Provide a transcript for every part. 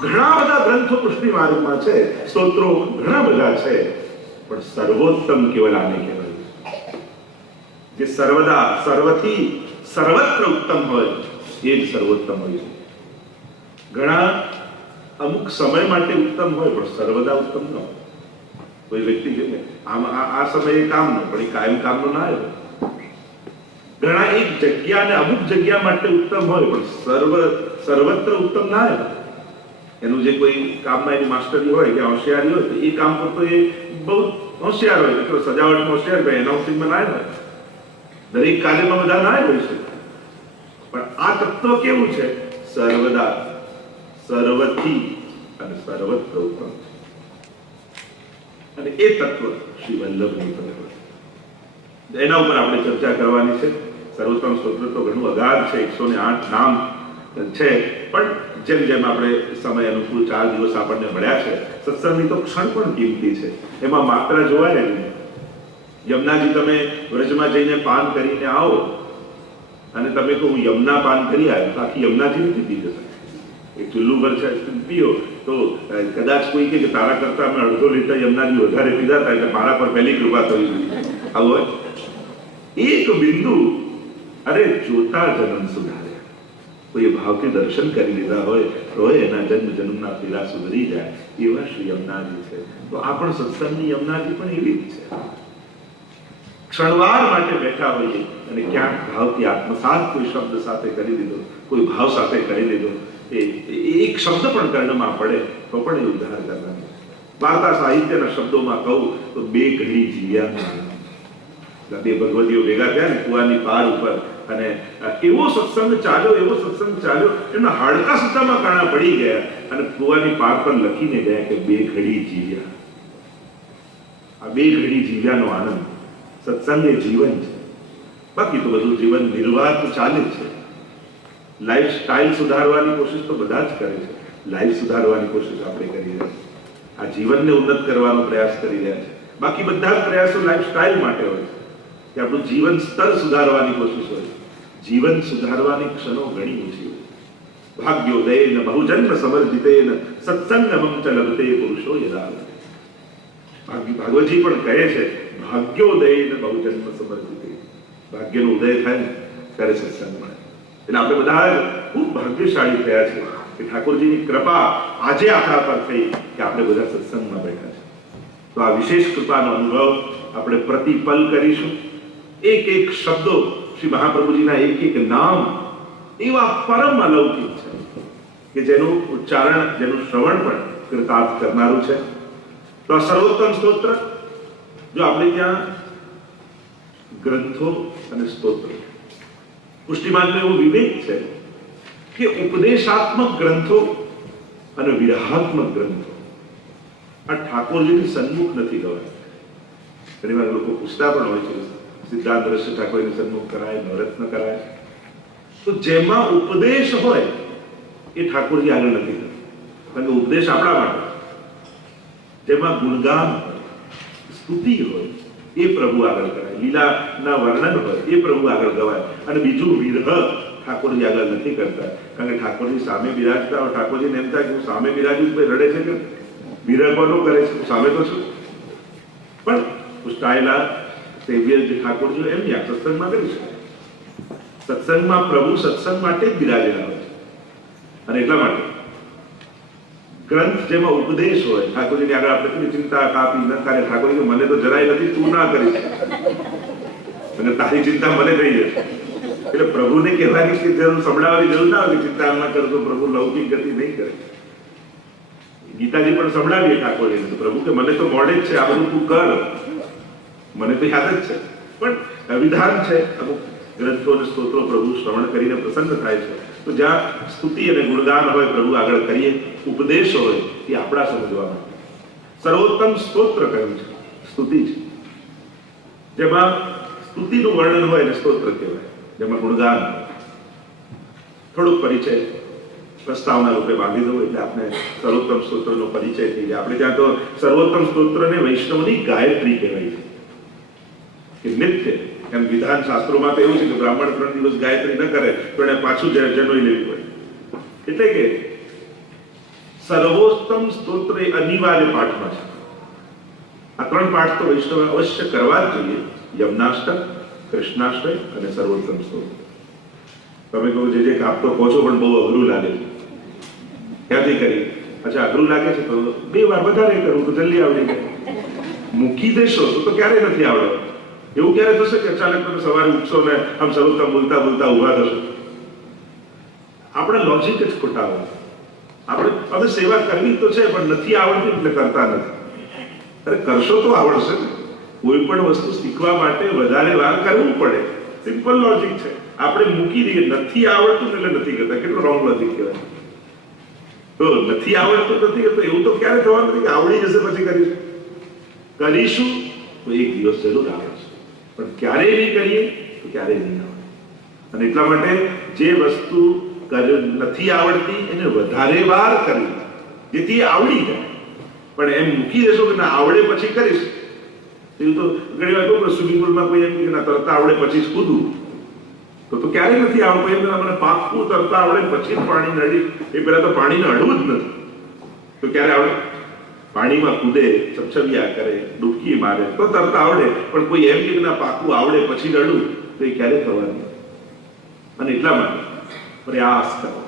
ઘણા બધા ગ્રંથો પુષ્ટિ માર્ગમાં છે, સ્તોત્રો ઘણા બધા છે, પણ સર્વોત્તમ કેવલ આને કહેવાય જે સર્વદા સર્વથી સર્વત્ર ઉત્તમ હોય એ જ સર્વોત્તમ હોય છે. ઘણા અમુક સમય માટે ઉત્તમ હોય પણ સર્વદા ઉત્તમ ન હોય. કોઈ વ્યક્તિ છે ને આ સમયે કામ ન પણ એ કાયમ કામનો ના હોય. ઘણા એક જગ્યા ને અમુક જગ્યા માટે ઉત્તમ હોય પણ સર્વત્ર ઉત્તમ ના હોય. એનું જે કોઈ કામમાં એની માસ્ટરી હોય કે હોશિયારી હોય તો એ કામ કરતો એ બહુ હોશિયાર હોય, એટલે સજાવટમાં હોશિયાર હોય, એનાઉન્સિંગમાં ના હોય, દરેક કાર્યમાં બધા ના હોય છે. પણ આ તત્વ કેવું છે? સર્વદા સર્વથી અને સર્વત્ર ઉત્તમ છે. અને એ તત્વ શ્રી વલ્લભની તત્વ છે. એના ઉપર આપણે ચર્ચા કરવાની છે. સર્વોત્તમ સ્તોત્ર તો ઘણું અગાધ છે, 108 નામ છે, પણ જેમ જેમ આપણે સમય અનુકૂળ 4 દિવસ આપણને મળ્યા છે, સત્સંગની તો ક્ષણ પણ કિંમતી છે. એમાં માત્ર જોવાય નહીં. યમુનાજી તમે વ્રજમાં જઈને પાન કરીને આવો અને તમે કહો હું યમુના પાન કરી આવ્યો, તો આખી યમુનાજી નથી પી જતા. એક ચુલ્લું પર છે પીઓ તો કદાચ કોઈ કે તારા કરતા અમે અડધો લીટર યમુનાજી વધારે પીધા હતા એટલે મારા પર પહેલી કૃપા થવી જોઈએ. આવું હોય એક બિંદુ, અરે જોતા જન્મ સુધાર્યા. કોઈ ભાવથી દર્શન કરી લીધા હોય તો એના જન્મ જન્મના પીડા સુધરી જાય, એવા શ્રી યમુનાજી છે. તો આ પણ સત્સંગની યમુનાજી પણ એવી જ છે. ક્ષણવાર માટે બેઠા હોઈએ અને ક્યાંક ભાવથી આત્મસાત કોઈ શબ્દ સાથે કરી દીધો, કોઈ ભાવ સાથે કરી દીધો, એક શબ્દ પણ કર્ણમાં પડે તો પણ એ ઉદ્ધાર કરવાનું. વાર્તા સાહિત્યના શબ્દોમાં કહું તો બે ઘડી જીવ્યા. બે ભગવતીઓ ભેગા થયા ને કુવાની પાર ઉપર, અને એવો સત્સંગ ચાલ્યો એમના હાડકા સુદ્ધામાં કાણા પડી ગયા અને કુવાની પાર પર લખીને ગયા કે બે ઘડી જીવ્યા. આ બે ઘડી જીવ્યાનો આનંદ. સત્સંગ એ જીવન છે. બાકી તો બધું જીવન નિર્વાહ તો ચાલે છે. લાઈફ સ્ટાઇલ સુધારવાની કોશિશ તો બધા જ કરે છે. લાઈફ સુધારવાની કોશિશ આપણે કરી રહ્યા છીએ. આ જીવનને ઉન્નત કરવાનો પ્રયાસ કરી રહ્યા છે. બાકી બધા જ પ્રયાસો લાઈફ સ્ટાઇલ માટે હોય છે કે આપણું જીવન સ્તર સુધારવાની કોશિશ હોય છે. જીવન સુધારવાની ક્ષણો ઘણી ઓછી હોય. ભાગ્યોદયેન બહુજન્મ સમર્જિતેન સત્સંગમં ચ લભતે પુરુષો યદા. ભાગવતજી પણ કહે છે ભાગ્યોદયેન બહુજન્મ સમર્જિતેન. ભાગ્યનો ઉદય થાય ત્યારે સત્સંગ મળે. એટલે આપણે બધા ખૂબ ભાગ્યશાળી થયા છે કે ઠાકોરજીની કૃપા આજે આપણા પર થઈ કે આપણે બધા સત્સંગમાં બેઠા છે. તો આ વિશેષ કૃપાનો અનુભવ આપણે પ્રતિપલ કરીશું. એક એક શબ્દો શ્રી મહાપ્રભુજીના એક એક નામ એવા પરમ અલૌકિક છે કે જેનું ઉચ્ચારણ, જેનું શ્રવણ પણ કૃતાર્થ કરનારું છે. તો આ સર્વોત્તમ સ્તોત્ર, જો આપણે ત્યાં ગ્રંથો અને સ્તોત્રો, પુષ્ટિમાર્ગનો એવો વિવેક છે કે ઉપદેશાત્મક ગ્રંથો અને વિરહાત્મક ગ્રંથો આ ઠાકોરજીની સન્મુખ નથી ગવાય. ઘણી વાર લોકો પૂછતા પણ હોય છે સિદ્ધાંત દ્રશ્ય ઠાકોરની સન્મુખ કરાય, નવરત્ન કરાય, તો જેમાં ઉપદેશ હોય એ ઠાકોરજી આગળ નથી કરતા. કારણ કે ઉપદેશ આપણા માટે. જેમાં ગુણગાન હોય, સ્તુતિ હોય એ પ્રભુ આગળ કરાય, લીલાના વર્ણન હોય એ પ્રભુ આગળ ગવાય. અને બીજું વિરહ ઠાકોરજી આગળ નથી કરતા. કારણ કે ઠાકોરજી સામે બિરાજતા હોય, ઠાકોરજીને એમ થાય કે હું સામે બિરાજું તો રડે છે કે વિરહ કોનો કરે છે, હું સામે તો છું. પણ પુષ્ટાયેલા સેવ્ય જે ઠાકોરજી એમની આ સત્સંગમાં કરી શકાય. સત્સંગમાં પ્રભુ સત્સંગ માટે જ બિરાજેલા હોય છે. અને એટલા માટે ગ્રંથ જેમાં ઉપદેશ હોય, ઠાકોરજીની આગળ આપણે ચિંતા કાપી ન કરે, ઠાકોરજી મને તો જરાય નથી, તું ના કરીશ અને તારી ચિંતા મને થઈ જશે. એટલે પ્રભુને કહેવાની કે જરૂર, સંભળાવવાની જરૂર ના હોય કે ચિંતા ના કરતો પ્રભુ લૌકિક ગતિ નહીં કરે. ગીતાજી પણ સંભળાવીએ ઠાકોરજીને, પ્રભુ કે મને તો મોડે જ છે, આ બધું તું કર, મને તો યાદ જ છે. પણ વિધાન છે, અમુક ગ્રંથો અને સ્તોત્રો પ્રભુ શ્રવણ કરીને પ્રસન્ન થાય છે. તો જ્યાં સ્તુતિ અને ગુણગાન હોય પ્રભુ આગળ કરીએ, ઉપદેશ હોય એ આપણા સમજવા માટે. સર્વોત્તમ સ્તોત્ર કહ્યું છે, સ્તુતિ છે. જેમાં સ્તુતિનું વર્ણન હોય એને સ્તોત્ર કહેવાય, જેમાં ગુણગાન હોય. થોડોક પરિચય પ્રસ્તાવના રૂપે બાંધી દો એટલે આપણે સર્વોત્તમ સ્તોત્રનો પરિચય થઈ જાય. આપણે ત્યાં તો સર્વોત્તમ સ્તોત્રને વૈષ્ણવની ગાયત્રી કહેવાય છે કે નિત્ય. એમ વિધાન શાસ્ત્રોમાં તો એવું છે કે બ્રાહ્મણ 3 દિવસ ગાયત્રી ન કરે તો એને પાછું જનોઈ લેવી પડે. એટલે કે સર્વોત્તમ સ્તોત્ર એ અનિવાર્ય પાઠમાં છે. આ 3 પાઠ તો વૈષ્ણવ અવશ્ય કરવા જ જોઈએ: યમનાષ્ટક, કૃષ્ણાષ્ટક અને સર્વોત્તમ સ્તોત્ર. તમે કહો જે કાપતો કહો છો પણ બહુ અઘરું લાગે છે, ક્યાંથી કરી? અચ્છા, અઘરું લાગે છે તો 2 વાર વધારે કરું તો જલ્દી આવડી જાય. મૂકી દેશો તો ક્યારે નથી આવડે. એવું ક્યારે થશે કે અચાનક તમે સવારે ઉઠશો ને આમ સર્વોત્તમ બોલતા બોલતા ઉભા થશો? આપણે લોજિક જ ખોટા હોય. આપણે સેવા કરવી તો છે પણ નથી આવડતી એટલે કરતા નથી. અરે કરશો તો આવડશે ને. કોઈ પણ વસ્તુ શીખવા માટે વધારે વાર કરવું પડે. સિમ્પલ લોજિક છે. આપણે મૂકી દઈએ નથી આવડતું એટલે નથી કરતા. કેટલો રોંગ લોજિક કહેવાય. તો નથી આવડતું નથી કરતો એવું તો ક્યારે થવાનું નથી કે આવડી જશે પછી કરીશું તો એક દિવસ જરૂર આવડશે, પણ ક્યારેય નહીં કરીએ તો ક્યારેય નહીં આવડે. અને એટલા માટે જે વસ્તુ નથી આવડતી એને વધારે વાર કરવી જેથી આવડી જાય. પણ એમ મૂકી દેશો કે ના આવડે પછી કરીશ, એવું તો ઘણી વાર કહું સ્વિમિંગ પુલમાં કોઈ એમ કે ના તરતા આવડે પછી જ કૂદવું, તો ક્યારે નથી આવડતું. એમ મને પાકું તરતા આવડે પછી જ પાણી નડી, એ પહેલા તો પાણીને અડવું જ નથી તો ક્યારે આવડે? પાણીમાં કૂદે, છપછપિયા કરે, ડૂબકી મારે તો તરતા આવડે. પણ કોઈ એમ કે ના પાકું આવડે પછી નડવું તો એ ક્યારે થવાનું? અને એટલા માટે પ્રયાસ કરો.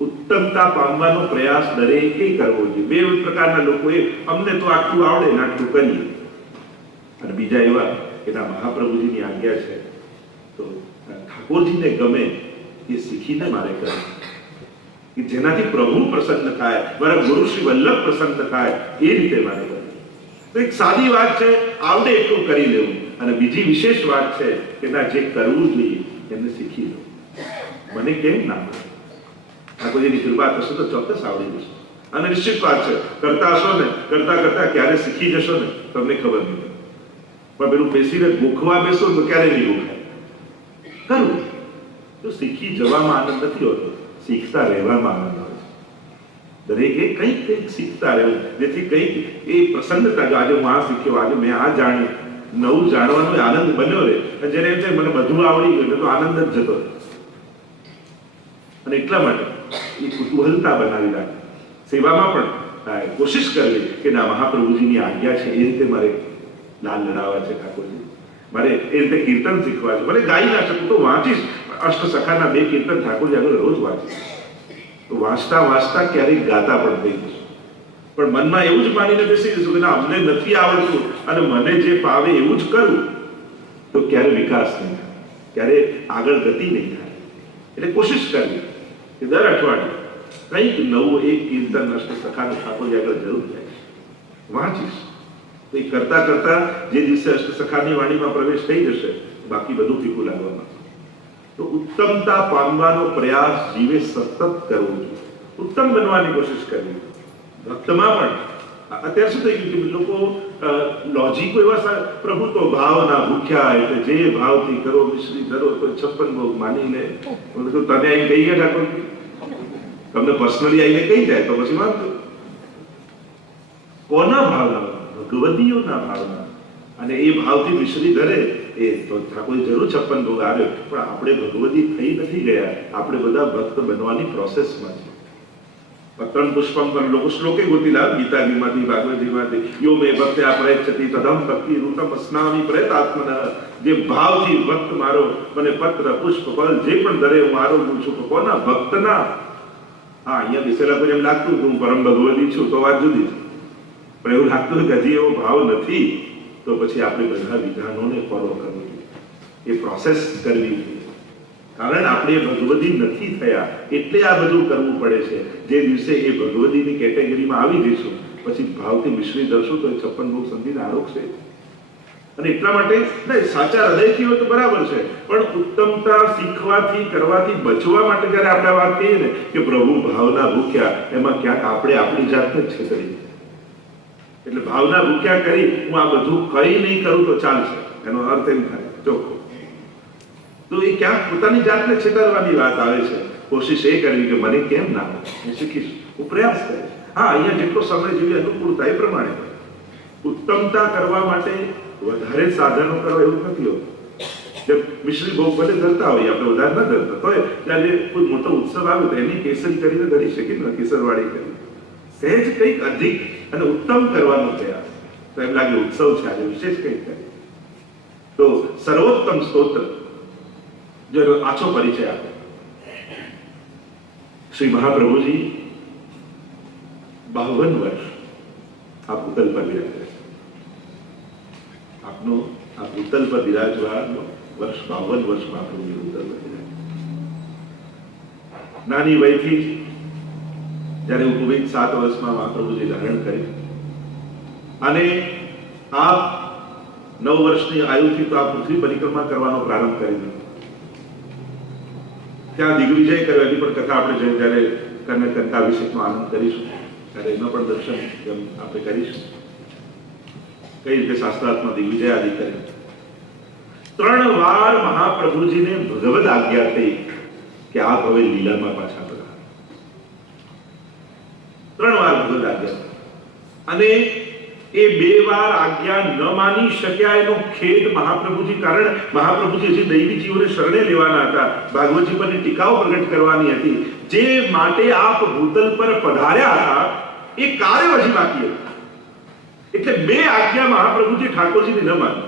ઉત્તમતા પામવાનો પ્રયાસ દરેકે કરવો જોઈએ. 2 પ્રકારના લોકોએ અમને તો આટલું આવડે ને આટલું કરીએ, અને બીજા એવા કે ના મહાપ્રભુજીની આજ્ઞા છે તો ઠાકોરજીને ગમે એ શીખીને મારે કરવું, કે જેનાથી પ્રભુ પ્રસન્ન થાય, મારા ગુરુ શ્રી વલ્લભ પ્રસન્ન થાય એ રીતે મારે કરવું. તો એક સાદી વાત છે, આવડે એટલું કરી લેવું. અને બીજી વિશેષ વાત છે કે ના જે કરવું જોઈએ એને શીખી લો. મને કેમ ના મળે? ઠાકોરજીની કૃપા થશે તો ચોક્કસ આવડી જશે. અને નિશ્ચિત વાત છે, કરતા હશો ને કરતા કરતા ક્યારે શીખી જશો ને તમને ખબર નહીં પડે. પણ પેલું બેસીને ગોખવા બેસો તો ક્યારે નહીં ગોખાય. કરવું તો શીખી જવામાં આનંદ નથી હોતો, શીખતા રહેવામાં આનંદ આવે છે. દરેકે કંઈક કંઈક શીખતા રહેવું, જેથી કંઈક એ પ્રસન્નતા, આજે હું આ શીખ્યો, આજે મેં આ જાણ્યું, નવું જાણવાનો આનંદ બન્યો રહે. અને જેને એમ થાય મને બધું આવડી ગયું તો આનંદ જ જતો રહે. અને એટલા માટે એ કુતૂહલતા બનાવી રાખે. સેવામાં પણ કોશિશ કરવી કે ના મહાપ્રભુજીની આજ્ઞા છે એ રીતે મારે લાલ લડાવવા છે ઠાકોરજી, મારે એ રીતે કીર્તન શીખવા છે. મને ગાઈ ના શકું તો વાંચીશ. અષ્ટસખાના 2 કીર્તન ઠાકોરજી આગળ રોજ વાંચીશ. તો વાંચતા વાંચતા ક્યારેક ગાતા પણ થઈ જશે. પણ મનમાં એવું જ માનીને બેસી જશું કે ના અમને નથી આવડતું અને મને જે પાવે એવું જ કરું તો ક્યારે વિકાસ નહીં થાય, ક્યારે આગળ ગતિ નહીં થાય. એટલે કોશિશ કરવી કે દર અઠવાડિયે કંઈક નવું એક કીર્તન અષ્ટસખાનું ઠાકોરજી આગળ જરૂર જાય વાંચીશ. તો એ કરતા કરતા જે દિવસે અષ્ટસખાની વાણીમાં પ્રવેશ થઈ જશે બાકી બધું ફીકું લાગવામાં. તો ઉત્તમતા પામવાનો પ્રયાસ જીવે સતત કરવો જોઈએ. ઉત્તમ બનવાની કોશિશ કરવી. ભક્તમાં પણ અત્યાર શું થઈ ગયું કે લોકો લોજિકો એવા, પ્રભુ તો ભાવના ભૂખ્યા, એટલે જે ભાવથી કરો મિશ્રી ધરો તો 56 ભોગ માની લે. તો તમે આવીને કહી ગયા ઠાકોરજી, તમને પર્સનલી આવીને કહી જાય તો પછી માનતો. કોના ભાવના? ભગવદીઓના ભાવના. અને એ ભાવથી મિશ્રી ધરે એ તો ઠાકોરજી જરૂર 56 ભોગ આવ્યો, પણ આપણે ભગવદી થઈ નથી ગયા. આપણે બધા ભક્ત બનવાની પ્રોસેસમાં છે. પત્રમ પુષ્પમ પર લોકો શ્લોકે ગોતી લાવ ગીતાજીમાંથી, ભાગવતજીમાંથી. યો મે ભક્ત્યા પ્રયચ્છતિ તદહં ભક્તિ રૂતમ અસ્નામિ પ્રયતાત્મનઃ. જે ભાવથી ભક્ત મારો મને પત્ર પુષ્પ ફળ જે પણ ધરે હું આરોગું છું. તો કોના? ભક્તના. હા, અહીંયા બેસેલા કોઈ એમ લાગતું કે હું પરમ ભગવતી છું તો વાત જુદી છે. પણ એવું લાગતું કે હજી એવો ભાવ નથી તો પછી આપણે બધા વિધાનોને ફોલો કરવું જોઈએ, એ પ્રોસેસ કરવી જોઈએ. કારણ આપણે ભગવદી નથી થયા એટલે આ બધું કરવું પડે છે. જે દિવસે એ ભગવદીની કેટેગરીમાં આવી જઈશું પછી ભાવથી મિશ્રી ધરશું તો 56 ભોગ સંધિને આરોગશે. અને એટલા માટે સાચા હૃદયથી હોય તો બરાબર છે, પણ ઉત્તમતા શીખવાથી કરવાથી બચવા માટે જયારે આપણે વાત કહીએ ને કે પ્રભુ ભાવના ભૂખ્યા, એમાં ક્યાંક આપણે આપણી જાતને જ છેતરી. એટલે ભાવના ભૂખ્યા કરી હું આ બધું કઈ નહીં કરું તો ચાલશે, એનો અર્થ એમ થાય ચોખ્ખો. તો એ ક્યાંક પોતાની જાતને છેતરવાની વાત આવે છે. કોશિશ એ કરવી કે મને કેમ ના હોય, હું શીખીશ, હું પ્રયાસ કરીશ. હા, અહીંયા જેટલો સમય જેવી અનુકૂળતા એ પ્રમાણે ઉત્તમતા કરવા માટે વધારે સાધનો કરવા એવું નથી હોતું. જે મિશ્રી ભોગ ભલે ધરતા હોય, આપણે વધારે ન ધરતા તો ત્યારે કોઈ મોટો ઉત્સવ આવે તો એની કેસરી કરીને ધરી શકીએ ને, કેસરવાળી કરી સહેજ કંઈક અધિક અને ઉત્તમ કરવાનો પ્રયાસ. તો એમ લાગે ઉત્સવ છે આજે વિશેષ કંઈક કરે. તો સર્વોત્તમ સ્તોત્ર જો આછો પરિચય આપે. શ્રી મહાપ્રભુજી 52 વર્ષ આ ભૂતલ પર બિરાજે. આપનો આ ભૂતલ પર બિરાજવાનો વર્ષ 52 વર્ષ મહાપ્રભુજી ભૂતલ પર બિરાજે. નાની વયથી જ્યારે ઉપવિત 7 વર્ષમાં મહાપ્રભુજી ધારણ કર્યું અને આપ 9 વર્ષની આયુથી તો આ પૃથ્વી પરિક્રમા કરવાનો પ્રારંભ કરી દીધો. ત્યાં દિગ્વિજય કર્યો. એની પણ કથા આપણે જ્યારે કનકંતા અભિષેકનો આનંદ કરીશું ત્યારે એનો પણ દર્શન આપણે કરીશું. કઈ રીતે શાસ્ત્રાર્થમાં દિગ્વિજય આદિ કર્યો. 3 વાર મહાપ્રભુજીને ભગવદ આજ્ઞા થઈ કે આપ હવે લીલામાં પાછા પધારો. 3 વાર ભગવદ આજ્ઞા. અને એ 2 વાર આજ્ઞા ન માની શક્યા એનો ખેદ મહાપ્રભુજી, કારણ મહાપ્રભુજી હજી દૈવી જીવોને શરણે લેવાના હતા, ભાગવતજી પરની ટીકાઓ પ્રગટ કરવાની હતી. જે માટે આપ ભૂતલ પર પધાર્યા હતા એ કાર્ય હજી બાકી હતું. એટલે 2 આજ્ઞા મહાપ્રભુજી ઠાકોરજીની ન માની.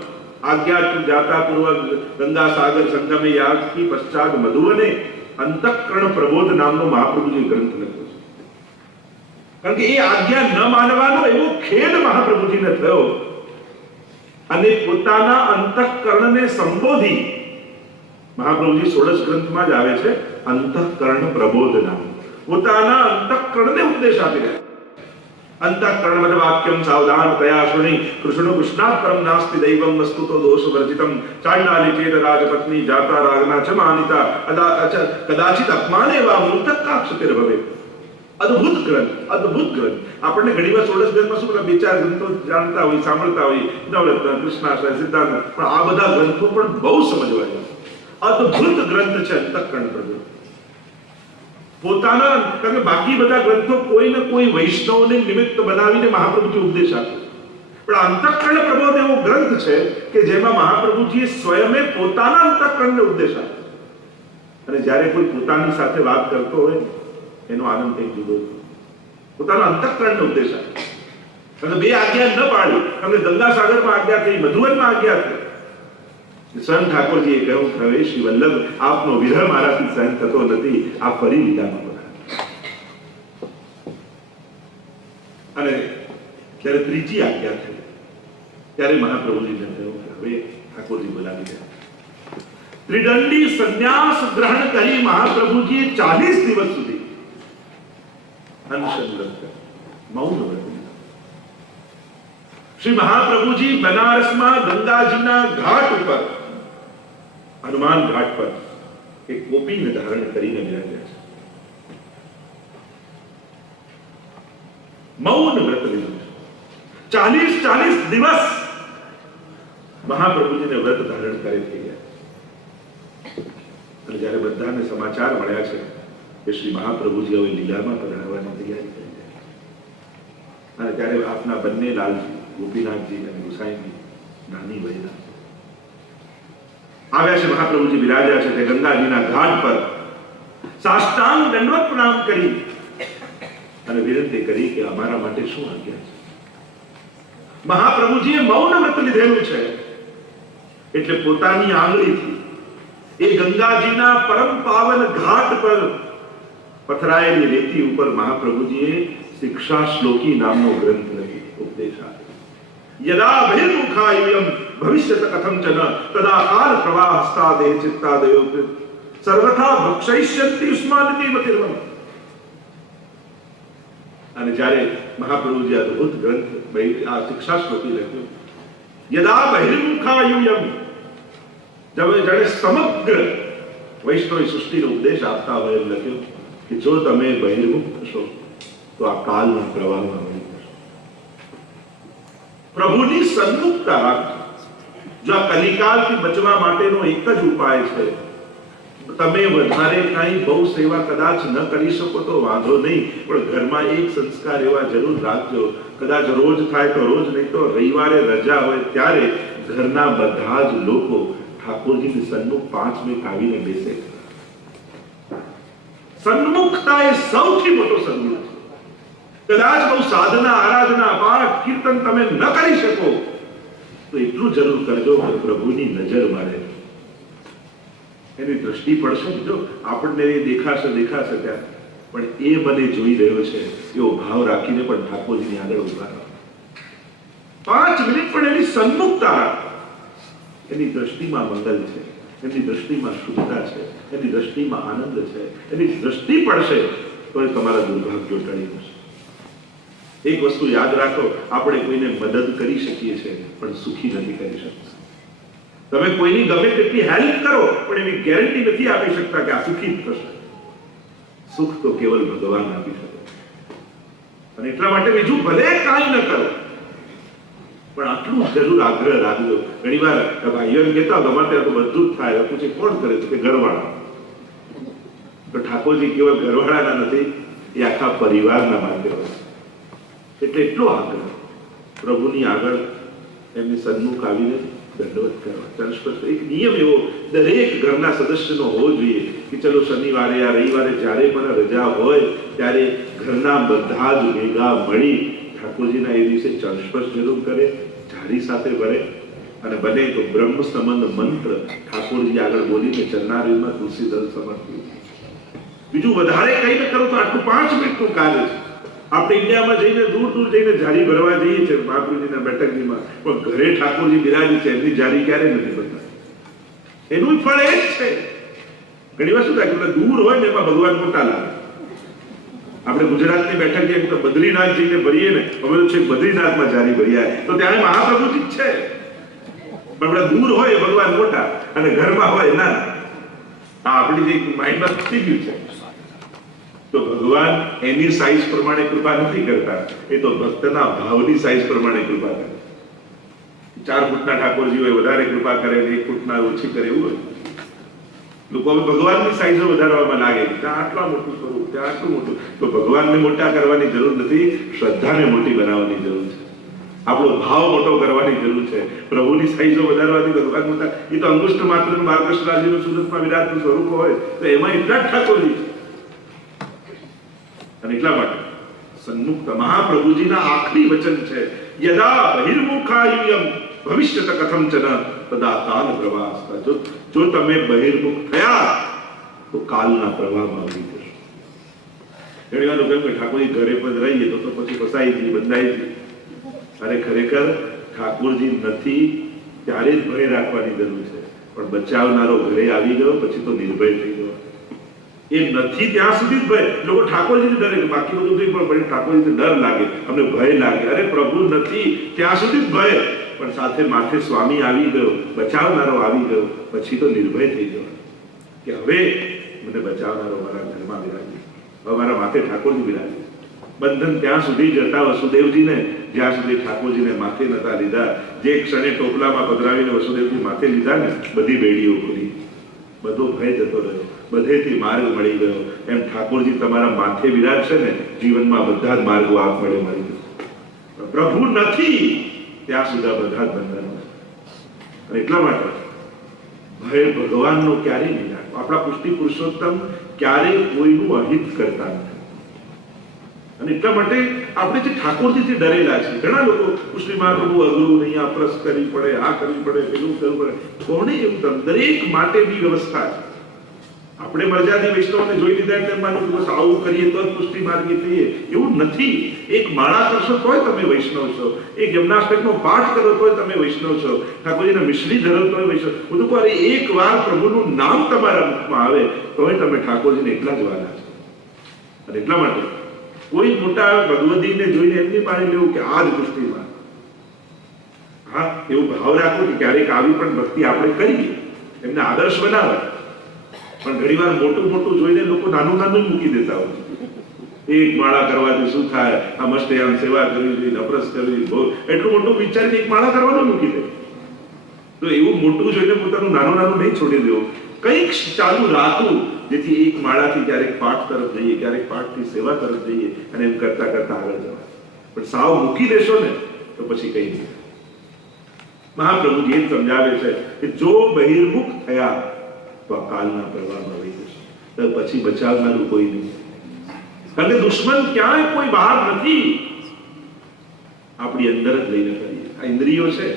આજ્ઞા જાતા પૂર્વ ગંગા સાગર સંગમે યાગથી પશ્ચાત મધુવને અંતઃકરણ પ્રબોધ નામનો મહાપ્રભુજી ગ્રંથ લખ્યો છે. કારણ કે એ આજ્ઞા ન માનવાનો એવો ખેદ મહાપ્રભુજીને થયો અને પોતાના અંતઃકરણને સંબોધી મહાપ્રભુજી 16 ગ્રંથમાં જ આવે છે અંતઃકરણ પ્રબોધ નામ. પોતાના અંતઃકરણને ઉપદેશ આપી રહ્યા. અંતઃકરણ મદ વાક્યમ સાવધાન તયા શુણી કૃષ્ણ કૃષ્ણાત પરમ નાસ્તિ દૈવમ વસ્તુતો દોષ વર્જિતમ ચાંડાલી ચેત રાજપત્ની જાતા રાગના ચ માનિતા કદાચિત અપમાને વા મૃતકાક્ષતિર ભવે. અદ્ભુત ગ્રંથ, અદ્ભુત ગ્રંથ. આપણને ઘણીવાર 16 ગ્રંથમાં શું પેલા 2-4 ગ્રંથો જાણતા હોય, સાંભળતા હોય, નવરત્ન, કૃષ્ણાશ્રય, સિદ્ધાંત, પણ આ બધા ગ્રંથો પણ બહુ સમજવા જેવા. અદ્ભુત ગ્રંથ છે અંતઃકરણ પ્રબોધ. પોતાના, કારણ કે બાકી બધા ગ્રંથો કોઈ ને કોઈ વૈષ્ણવને નિમિત્ત બનાવીને મહાપ્રભુજી ઉપદેશ આપ્યો, પણ અંતઃકરણ પ્રબોધ એવો ગ્રંથ છે કે જેમાં મહાપ્રભુજીએ સ્વયં પોતાના અંતઃકરણને ઉપદેશ આપ્યો. અને જ્યારે કોઈ પોતાની સાથે વાત કરતો હોય એનો આનંદ કંઈક જુદો છે. પોતાના અંતઃકરણને ઉપદેશ આપ્યો. અને 2 આજ્ઞા ન પાડી. તમને ગંગા સાગરમાં આજ્ઞા થઈ, મધુવનમાં આજ્ઞા થઈ. સ્વયં ઠાકોરજીએ કહ્યું, હવે શ્રી વલ્લભ આપનો વિરહ મારાથી સહન થતો નથી, આપ ફરી લીલામાં પધારો. અને જ્યારે 3જી આજ્ઞા થઈ ત્યારે મહાપ્રભુજીને કહ્યું કે હવે ઠાકોરજી બોલાવી રહ્યા. ત્રિદંડી સંન્યાસ ગ્રહણ કરી મહાપ્રભુજીએ 40 દિવસ સુધી અનશન વ્રત, મૌન વ્રત. શ્રી મહાપ્રભુજી બનારસમાં ગંગાજીના ઘાટ ઉપર, હનુમાન ઘાટ પર એક ગોપીને ધારણ કરીને બિરાજ્યા છે. મૌન વ્રત લીધું છે. 40 દિવસ મહાપ્રભુજીને વ્રત ધારણ કરે થઈ ગયા. અને જ્યારે બધાને સમાચાર મળ્યા છે કે શ્રી મહાપ્રભુજી હવે લીલામાં પધારવાની તૈયારી કરી રહ્યા છે, અને ત્યારે આપના બંને લાલજી ગોપીનાથજી અને ગુસાઈજી નાની વયના આવ્યા છે. મહાપ્રભુજી બિરાજ્યા છે તે ગંગાજીના ઘાટ પર. સાષ્ટાંગ દંડવત પ્રણામ કરી અને વિનંતી કરી કે અમારા માટે શું આજ્ઞા છે. મહાપ્રભુજીએ મૌન વ્રત લીધેલું છે એટલે પોતાની આંગળીથી એ ગંગાજીના પરમ પાવન ઘાટ પર પથરાયેલી રેતી ઉપર મહાપ્રભુજીએ શિક્ષા શ્લોકી નામનો ગ્રંથ લખી ઉપદેશ આપ્યો. યદા બહિર્મુખાયમ ભવિષ્યત કથમ ચન તદા કાલ પ્રવાહસ્તાદે ચિત્તાદયો સર્વથા ભક્ષયિષ્યન્તિ ઉષ્માનિતિ મતિર્વમ. અને જ્યારે મહાપ્રભુજી અદ્ભુત ગ્રંથ આ શિક્ષા શ્લોકી લખ્યો, યદા બહિર્મુખાયમ, જાણે સમગ્ર વૈષ્ણવ સૃષ્ટિનો ઉપદેશ આપતા હોય એમ લખ્યું કે જો તમે બહિર્મુખ થશો તો આ કાલના પ્રવાહમાં વહી જશો. પ્રભુની સન્મુખતા રાખજો. જો આ કલિકાલથી બચવા માટેનો એક જ ઉપાય છે. તમે વધારે કાંઈ બહુ સેવા કદાચ ન કરી શકો તો વાંધો નહીં, પણ ઘરમાં એક સંસ્કાર એવા જરૂર રાખજો. કદાચ રોજ થાય તો રોજ, નહીં તો રવિવારે રજા હોય ત્યારે ઘરના બધા જ લોકો ઠાકોરજીની સન્મુખ 5 મિનિટ આવીને બેસે. સન્મુખતા એ સૌથી મોટો સન્મુખ છે. કદાચ બહુ સાધના, આરાધના, પાઠ, કીર્તન તમે ન કરી શકો તો એટલું જરૂર કરજો કે પ્રભુની નજર મારે, એની દ્રષ્ટિ પડશે. જો આપણને એ દેખાશે ત્યાં, પણ એ મને જોઈ રહ્યો છે એવો ભાવ રાખીને પણ ઠાકોરજીની આગળ ઉભા રહો. 5 મિનિટ પણ એની સન્મુખતા, એની દ્રષ્ટિમાં મંગલ છે, એની દ્રષ્ટિમાં શુદ્ધતા છે, એની દ્રષ્ટિમાં આનંદ છે. એની દ્રષ્ટિ પડશે તો એ તમારા દુર્ભાગ્યો ટળી જશે. એક વસ્તુ યાદ રાખો, આપણે કોઈને મદદ કરી શકીએ છીએ પણ સુખી નથી કરી શકતા. તમે કોઈની ગમે તેટલી હેલ્પ કરો પણ એવી ગેરંટી નથી આપી શકતા કે આ સુખી જ થશે. સુખ તો કેવલ ભગવાન આપી શકે. અને એટલા માટે બીજું ભલે કાંઈ ન કરો પણ આટલું જરૂર આગ્રહ રાખજો. ઘણી વાર ભાઈઓ એમ કહેતા ગમે ત્યાં તો બધું જ થાય. પૂછે કોણ કરે તો કે ઘરવાળા. તો ઠાકોરજી કેવલ ઘરવાળાના નથી, એ આખા પરિવારના માટે હોય. એટલે એટલો આગ્રહ પ્રભુની આગળ એમની સન્મુખ આવીને દંડવત કરવા. એક નિયમ એવો દરેક ઘરના સદસ્યનો હોવો જોઈએ કે ચલો શનિવારે યા રવિવારે જ્યારે પણ રજા હોય ત્યારે ઘરના બધા જ ભેગા મળી ઠાકોરજીના એ દિવસે ચરણસ્પર્શ જરૂર કરે, ઝાડી સાથે ભરે, અને બને તો બ્રહ્મ સંબંધ મંત્ર ઠાકોરજી આગળ બોલીને ચરણારવિંદમાં તુલસી દળ સમર્પિત. બીજું વધારે કઈ ન કરો તો આટલું 5 મિનિટનું કાર્ય છે. આપણે ઇન્ડિયામાં જઈને દૂર જઈને ઝાડી ભરવા જઈએ છીએ મહાપ્રભુજીના બેઠકજીમાં, પણ ઘરે ઠાકોરજી બિરાજી છે, એમની ઝાડી ક્યારે નથી ભરતા. એનું ફળ એ જ છે. ઘણી વાર શું થાય, દૂર હોય ને એમાં ભગવાન મોટા લાગે. આપણે ગુજરાતની બેઠક જેમ તો બદ્રીનાથ જઈને ભરીએ ને, અમે તો છે બદ્રીનાથમાં ઝાડી ભર્યા તો ત્યાં મહાપ્રભુજી જ છે, પણ આપણે દૂર હોય ભગવાન મોટા અને ઘરમાં હોય ના. આ આપણી જે માઇન્ડમાં થઈ ગયું છે. તો ભગવાન એની સાઈઝ પ્રમાણે કૃપા નથી કરતા, એ તો ભક્તના ભાવની સાઈઝ પ્રમાણે કૃપા કરે. 4 ફૂટના ઠાકોરજી હોય વધારે કૃપા કરે, 1 ફૂટના ઓછી કરે, એવું હોય. લોકો હવે ભગવાનની સાઈઝ વધારવામાં લાગે, ત્યાં આટલા મોટું કરું, ત્યાં આટલું મોટું. તો ભગવાનને મોટા કરવાની જરૂર નથી, શ્રદ્ધાને મોટી બનાવવાની જરૂર છે. આપણો ભાવ મોટો કરવાની જરૂર છે. પ્રભુની સાઈઝો વધારવાથી ભગવાન મોટા, એ તો અંગુષ્ઠ માત્રનું માર્ગદર્શનાજીનું સુરતમાં વિરાટનું સ્વરૂપ હોય તો એમાં એટલા જ ઠાકોરજી છે. અને એટલા માટે સન્મુખ મહાપ્રભુજીના આખરી વચન છે, યદા બહિર્મુખાયુયમ ભવિષ્યત કથંચન તદા કાલ પ્રવાસતા. જો તમે બહિર્મુખ થયા તો કાલના પ્રવાહમાં આવી જશો. ઘણી વાર લોકો એમ કે ઠાકોરજી ઘરે પણ રહીએ તો પછી ફસાઈ જઈએ, બંધાઈ જઈએ. અરે ખરેખર ઠાકોરજી નથી ત્યારે જ ભય રાખવાની જરૂર છે, પણ બચાવનારો ઘરે આવી ગયો પછી તો નિર્ભય થઈ ગયો. એ નથી ત્યાં સુધી જ ભય. લોકો ઠાકોરજીને ડરે, બાકી બધું થઈ પણ ઠાકોરજીને ડર લાગે, અમને ભય લાગે. અરે પ્રભુ નથી ત્યાં સુધી જ ભય, પણ સાથે માથે સ્વામી આવી ગયો, બચાવનારો આવી ગયો પછી તો નિર્ભય થઈ ગયો કે હવે મને બચાવનારો મારા ઘરમાં બિરાજી, હવે મારા માથે ઠાકોરજી બિરાજી. બંધન ત્યાં સુધી જતા વસુદેવજીને, જ્યાં સુધી ઠાકોરજીને માથે નતા લીધા. જે ક્ષણે ટોપલામાં પધરાવીને વસુદેવજી માથે લીધા ને, બધી બેડીઓ ખુલી, બધો ભય જતો રહ્યો, બધેથી માર્ગ મળી ગયો. એમ ઠાકોરજી તમારા માથે બિરાજશે ને, જીવનમાં બધા જ માર્ગો આપમેળે મળી જશે. પ્રભુ નથી ત્યાં સુધી બધા જ બંધનો. અને એટલા માટે ભય ભગવાનનો ક્યારેય નહીં રાખવો. આપણા પુષ્ટિ પુરુષોત્તમ ક્યારેય કોઈનું અહિત કરતા નથી. અને એટલા માટે આપણે જે ઠાકોરજીથી ડરેલા છે, ઘણા લોકો પુષ્ટિમાં બહુ અઘરું, નહીં અપ્રસ કરવી પડે, આ કરવી પડે, પેલું કરવું પડે. કોને એવું? દરેક માટે બી વ્યવસ્થા છે. આપણે મર્યાદી વૈષ્ણવને જોઈ લીધા એટલે માનું બસ આવું કરીએ તો જ પુષ્ટિ માર્ગી થઈએ, એવું નથી. એક માળા કરશો તોય તમે વૈષ્ણવ છો, એક યમનાષ્ટકનો પાઠ કરો તોય તમે વૈષ્ણવ છો, ઠાકોરજીના મિશ્રી ધરો તોય વૈષ્ણવ. બધું પર એક વાર પ્રભુનું નામ તમારા મુખમાં આવે તોય તમે ઠાકોરજીને એટલા જ વાલા છો. અને એટલા માટે કોઈ મોટા ભગવદીને જોઈને એમની પાસે લેવું કે આ જ પુષ્ટિમાં. હા, એવું ભાવ રાખો કે ક્યારેક આવી પણ ભક્તિ આપણે કરીએ, એમને આદર્શ બનાવે. પણ ઘણી વાર મોટું જોઈને લોકો નાનું મૂકી દેતા હોય. એક માળા કરવાથી શું થાય, આ મસ્ત આમ સેવા કરવી જોઈએ, અપરસ કરવી, એટલું મોટું વિચારીને એક માળા કરવાનું મૂકી દે. તો એવું મોટું જોઈને પોતાનું નાનું નહીં છોડી દેવું, કંઈક ચાલુ રાખવું, જેથી એક માળાથી ક્યારેક પાઠ તરફ જઈએ, ક્યારેક પાઠથી સેવા તરફ જઈએ, અને એમ કરતા આગળ જવાય. પણ સાવ મૂકી દેશો ને તો પછી કઈ નહીં. મહાપ્રભુજી એ સમજાવે છે કે જો બહિર્મુખ થયા તો આ કાલના પ્રવાહમાં વહી જશે, પછી બચાવનારું કોઈ નહીં. કારણ કે દુશ્મન ક્યાંય કોઈ બહાર નથી, આપણી અંદર જ લઈને ફરીએ. આ ઇન્દ્રિયો છે.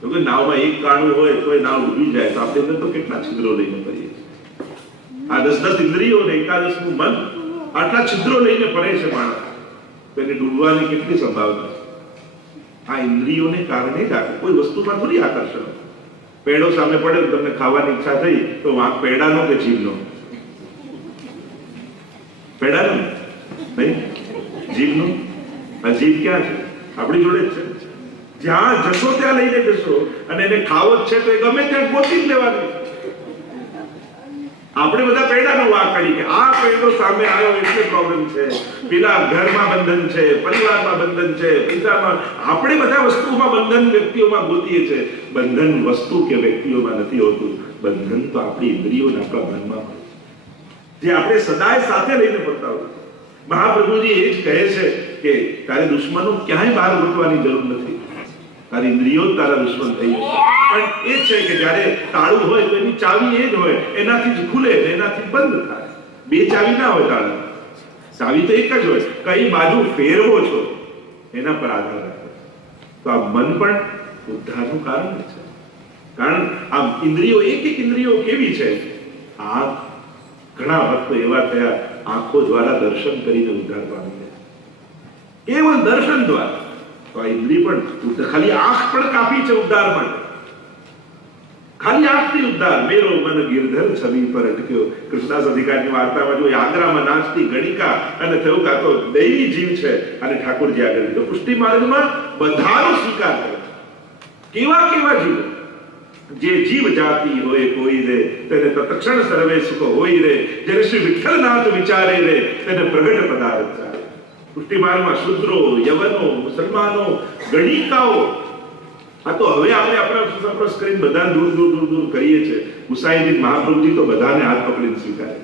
તો કે નાવમાં એક કાણું હોય તો એ નાવ ડૂબી જાય, તો આપણે અંદર તો કેટલા છિદ્રો લઈને ફરીએ. આ 10 ઇન્દ્રિયો ને એકાદશનું મન આટલા છિદ્રો લઈને ફરે છે માણસ, તો એને ડૂબવાની કેટલી સંભાવના છે. આ ઇન્દ્રિયોને કારણે જ કોઈ વસ્તુમાં થોડી આકર્ષણ. પેડો સામે પડે તો તમને ખાવાની ઈચ્છા થઈ, તો વાંક પેડાનો કે જીભનો? પેડાનો નહીં, જીભનો. આ જીભ ક્યાં છે? આપણી જોડે જ છે. જ્યાં જશો ત્યાં લઈને જશો, અને એને ખાવો જ છે તો એ ગમે ત્યાં ગોતી જ લેવાની. આપણે બધા પેડાનો વાંક કાઢી કે આ પેડો સામે આવ્યો એટલે પ્રોબ્લેમ છે, પેલા ઘરમાં બંધન છે, પરિવારમાં બંધન છે, પિતામાં. આપણે બધા વસ્તુમાં બંધન વ્યક્તિઓમાં ગોતીએ છીએ. બંધન વસ્તુ કે વ્યક્તિઓમાં નથી હોતું. બંધન તો આપણી ઇન્દ્રિયોના આપણા મનમાં હોય, જે આપણે સદાય સાથે લઈને ફરતા હોય. મહાપ્રભુજી એ જ કહે છે કે તારે દુશ્મનો ક્યાંય બહાર ગોતવાની જરૂર નથી, તારી ઇન્દ્રિયો તારા દુશ્મન થઈ જશે. પણ એ છે કે જ્યારે તાળું હોય તો એની ચાવી એ જ હોય, એનાથી જ ખુલે ને એનાથી બંધ થાય. બે ચાવી ના હોય તાળા, ચાવી તો એક જ હોય. કઈ બાજુ ફેરવો છો એના પર આધાર રાખે. તો આ મન પણ ઉદ્ધારનું કારણ છે. કારણ આ ઇન્દ્રિયો એક ઇન્દ્રિયો કેવી છે? આ ઘણા ભક્તો એવા થયા આંખો દ્વારા દર્શન કરીને ઉદ્ધાર પામી ગયા. કેવળ દર્શન દ્વારા. તો આ ઇન્દ્રિય પણ ખાલી આંખ પણ કાપી છે ઉદ્ધાર માટે. ખાલી આંખથી ઉદ્ધાર. મેરો મન ગિરધર છબી પર અટક્યો. કૃષ્ણદાસ અધિકારીની વાર્તામાં જો આગ્રામાં નાચતી ગણિકા અને થયું કે આ તો દૈવી જીવ છે, અને ઠાકોરજી આગળ લીધો. પુષ્ટિ માર્ગમાં બધાનો સ્વીકાર કરે. કેવા કેવા જીવો? જે જીવ જાતિ હોય કોઈ રે તેને તત્ક્ષણ સર્વે સુખ હોય રે, જેને શ્રી વિઠ્ઠલનાથ વિચારે રે તેને પ્રગટ પદાર્થ ચાલે. પુષ્ટિ માર્ગમાં શૂદ્રો, યવનો, મુસલમાનો, ગણિકાઓ. આ તો હવે આપણે આપણા સપરસ કરીને બધા દૂર દૂર દૂર દૂર કરીએ છીએ. ગુસાઈજી મહાપ્રભુજી તો બધાને હાથ પકડીને સ્વીકારે.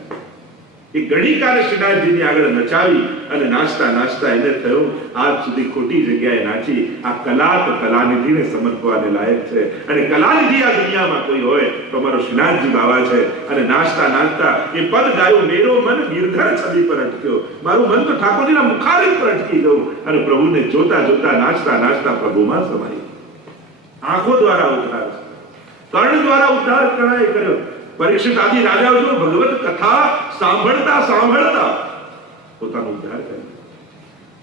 એ ગણિકાને શ્રીનાથજીની આગળ નચાવી અને નાચતા નાચતા એને થયું આજ સુધી ખોટી જગ્યાએ નાચી. આ કલા તો કલાનિધિને સમર્પવાને લાયક છે, અને કલાનિધિ આ દુનિયામાં કોઈ હોય તો અમારો શ્રીનાથજી બાવા છે. અને નાચતા નાચતા એ પદ ગાયું, મેરો મન ગિરધર છબી પર અટક્યો. મારું મન તો ઠાકોરજીના મુખારવિંદ પર અટકી ગયું, અને પ્રભુને જોતા જોતા નાચતા નાચતા પ્રભુમાં સમાઈ. આંખો દ્વારા ઉદ્ધાર છે, કર્ણ દ્વારા ઉદ્ધાર કણાએ કર્યો. પરીક્ષિત આદિ રાજાઓ જો ભગવત કથા સાંભળતા સાંભળતા પોતાનો ઉદ્ધાર કરે.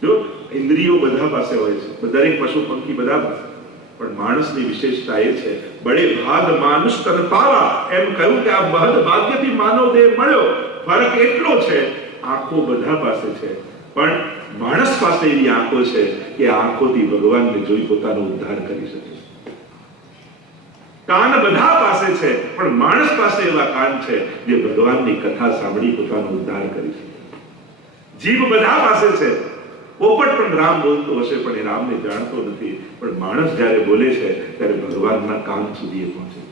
જો ઇન્દ્રિયો બધા પાસે હોય છે, દરેક પશુ પંખી બધા પાસે, પણ માણસની વિશેષતા એ છે બડે ભાગ માનુષ તન પાવા. એમ કહ્યું કે આ બહદ ભાગ્યથી માનવ દેહ મળ્યો. ફરક એટલો છે, આંખો બધા પાસે છે, પણ માણસ પાસે એવી આંખો છે કે આંખોથી ભગવાનને જોઈ પોતાનો ઉદ્ધાર કરી શકે. કાન બધા પાસે છે, પણ માણસ પાસે એવા કાન છે જે ભગવાનની કથા સાંભળી પોતાનો ઉદ્ધાર કરી શકે. જીભ બધા પાસે છે. પોપટ પણ રામ બોલતો હશે, પણ એ રામને જાણતો નથી. પણ માણસ જ્યારે બોલે છે ત્યારે ભગવાનના કાન સુધી એ પહોંચે.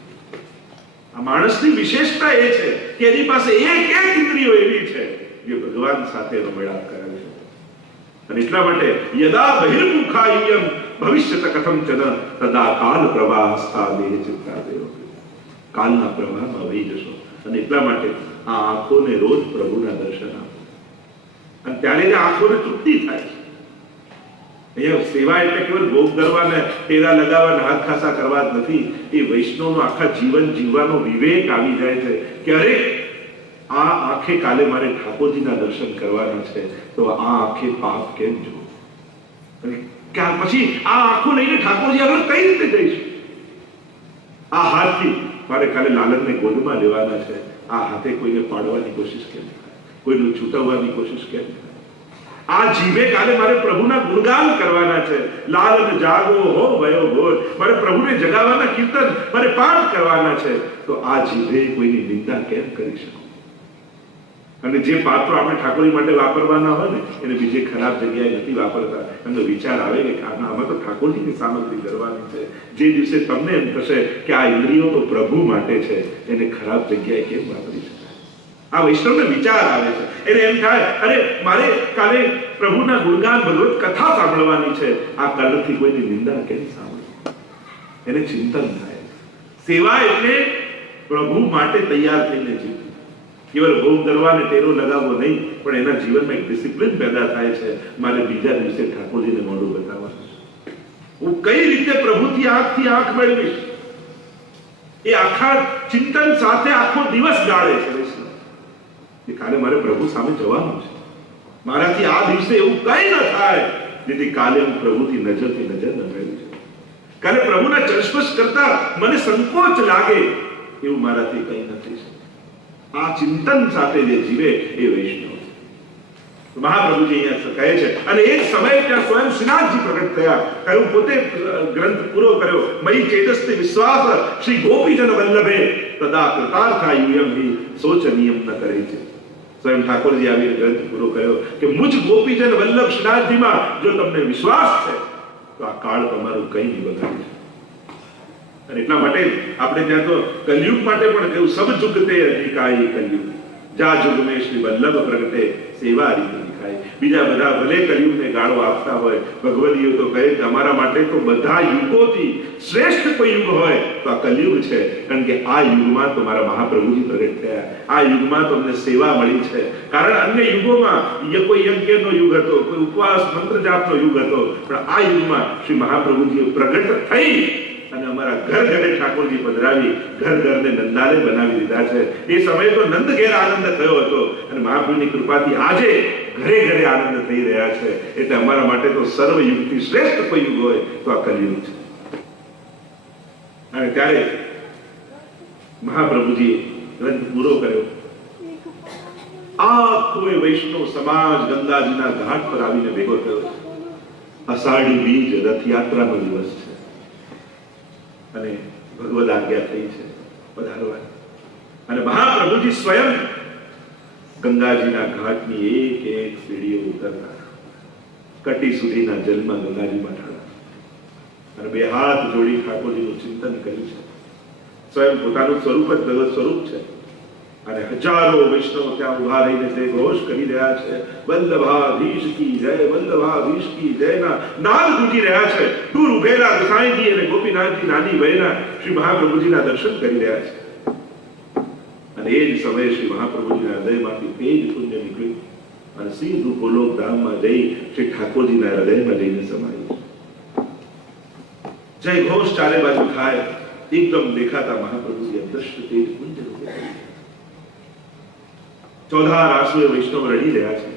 આ માણસની વિશેષતા એ છે કે એની પાસે એક ઇન્દ્રિયો એવી છે જે ભગવાન સાથેનો મેળાપ કરાવે છે. અને એટલા માટે યદા બહિર્મુખાય્યમ ભવિષ્યત કથમ ચન તદા કાલ પ્રવાહ સ્થાદેહ ચિત્તાદેવ. કાલના પ્રવાહમાં વહી જશો. અને એટલા માટે આ આંખોને રોજ પ્રભુના દર્શન આપો, અને ત્યારે જ આંખોને તૃપ્તિ થાય. અહીંયા સેવા એટલે કેવળ ભોગ કરવાને, ટેરા લગાવવાને, હાથ ખાસા કરવા જ નથી. એ વૈષ્ણવનું આખા જીવન જીવવાનો વિવેક આવી જાય છે કે અરે આ આંખે કાલે મારે ઠાકોરજીના દર્શન કરવાના છે, તો આ આંખે પાપ કેમ જોવું? અને ત્યાર પછી આ આંખો લઈને ઠાકોરજી આગળ કઈ રીતે જઈશું? આ હાથથી મારે કાલે લાલનને ગોદમાં લેવાના છે, આ હાથે કોઈને પાડવાની કોશિશ કેમ થાય? કોઈનું છૂટવવાની કોશિશ કેમ થાય? આ જીભે કાલે મારે પ્રભુના ગુણગાન કરવાના છે. લાલન જાગો હો વયો ભોર, મારે પ્રભુને જગાવવાના કીર્તન મારે પાઠ કરવાના છે, તો આ જીભે કોઈની નિંદા કેમ કરી શકું? અને જે પાત્રો આપણે ઠાકોરજી માટે વાપરવાના હોય ને, એને બીજે ખરાબ જગ્યાએ નથી વાપરતા. એમનો વિચાર આવે કે આમાં તો ઠાકોરજીની સામગ્રી કરવાની છે. જે દિવસે તમને એમ થશે કે આ ઇન્દ્રિયો તો પ્રભુ માટે છે, એને ખરાબ જગ્યાએ કેમ વાપરી શકાય? આ વૈષ્ણવને વિચાર આવે છે. એને એમ થાય અરે મારે કાલે પ્રભુના ગુણગાન ભગવત કથા સાંભળવાની છે, આ કર્ણથી કોઈની નિંદા કેમ સાંભળવી? એને ચિંતન થાય. સેવા એટલે પ્રભુ માટે તૈયાર થઈને જીવવું. કેવલ ભોગ કરવા ને ટેરો લગાવવો નહીં, પણ એના જીવનમાં એક ડિસિપ્લિન પેદા થાય છે. મારે બીજા દિવસે ઠાકોરજીને મોઢું બતાવવાનું છે. હું કઈ રીતે પ્રભુથી આંખથી આંખ મેળવીશ, એ આખા ચિંતન સાથે આખો દિવસ ગાળે છે. કે કાલે મારે પ્રભુ સામે જવાનું છે, મારાથી આ દિવસે એવું કઈ ન થાય જેથી કાલે હું પ્રભુથી નજરથી નજર ન મેળવી શકું. કાલે પ્રભુના ચર્ચપશ કરતા મને સંકોચ લાગે એવું મારાથી કઈ ન થઈ શકે. આ ચિંતન સાથે જે જીવે એ વૈષ્ણવ છે. મહાપ્રભુજી અહીંયા કહે છે, અને એક સમયે ત્યાં સ્વયં શ્રીનાથજી પ્રગટ થયા. કહ્યું, પોતે ગ્રંથ પૂરો કર્યો. મયી ચેતસ્તે વિશ્વાસ શ્રી ગોપીજન વલ્લભે તદા કૃતાર્થાયુયમ હિ શોચનીયમ ન કરે છે. સ્વયં ઠાકોરજી આવી ગ્રંથ પૂરો કર્યો કે મુજ ગોપીજન વલ્લભ શ્રીનાથજીમાં જો તમને વિશ્વાસ છે તો આ કાળ તમારું કઈ નહીં બગાડે છે. અને એટલા માટે આપણે ત્યાં તો કલયુગ માટે પણ કહ્યું, સબ જુગતે અધિકાય કલયુગ જા જુગ મેં શ્રી વલ્લભ પ્રગટે સેવા રીતે દેખાય. બીજા બધા ભલે કલયુગને ગાળો આપતા હોય, ભગવદીઓ તો કહે કે અમારા માટે તો બધા યુગોથી શ્રેષ્ઠ કોઈ યુગ હોય તો આ કલયુગ છે. કારણ કે આ યુગમાં તો મારા મહાપ્રભુજી પ્રગટ થયા, આ યુગમાં તો અમને સેવા મળી છે. કારણ અન્ય યુગોમાં કોઈ યજ્ઞનો યુગ હતો, કોઈ ઉપવાસ મંત્ર જાપનો યુગ હતો, પણ આ યુગમાં શ્રી મહાપ્રભુજીએ પ્રગટ થઈ અને અમારા ઘર ઘરે ઠાકોરજી પધરાવી, ઘર ઘરને નંદાલય બનાવી દીધા છે. એ સમયે તો નંદ ઘેર આનંદ થયો હતો, અને મહાપ્રભુની કૃપાથી આજે ઘરે ઘરે આનંદ થઈ રહ્યા છે. એટલે અમારા માટે તો સર્વ યુગથી શ્રેષ્ઠ કોઈ યુગ હોય તો આ કલયુગ છે. અને ત્યારે મહાપ્રભુજીએ ગ્રંથ પૂરો કર્યો. આખો વૈષ્ણવ સમાજ ગંગાજીના ઘાટ પર આવીને ભેગો થયો. અષાઢી બીજ રથયાત્રાનો દિવસ છે અને ભગવદ આજ્ઞા થઈ છે પધારવાની. અને મહાપ્રભુજી સ્વયં ગંગાજીના ઘાટની એક એક સીડીઓ ઉતરતા, કટી સુધીના જલમાં ગંગાજીમાં ઢાળા અને બે હાથ જોડી ઠાકોરજીનું ચિંતન કર્યું છે. સ્વયં પોતાનું સ્વરૂપ જ ભગવત સ્વરૂપ છે. અને હજારો વૈષ્ણવ ત્યાં ઉભા રહીને તે ઘોષ કરી રહ્યા છે, વલ્લભાધીશ કી જય, વલ્લભાધીશ કી જય ના નાદ ગુંજી રહ્યા છે. દૂર ઉભેલા ગુસાઈજી અને ગોપીનાથજી નાની વયના શ્રી મહાપ્રભુજીના દર્શન કરી રહ્યા છે. અને એ જ સમયે શ્રી મહાપ્રભુજીના હૃદયમાંથી તેજ પુણ્ય નીકળ્યું અને સીધું ગોલોક ધામમાં જઈ શ્રી ઠાકોરજીના હૃદયમાં જઈને સમાયું. જય ઘોષ ચારે બાજુ થાય, એકદમ દેખાતા મહાપ્રભુજી અદ્રશ્ય તેજ પુંજ રૂપે ચોધાર આંસુએ વૈષ્ણવ રડી રહ્યા છે.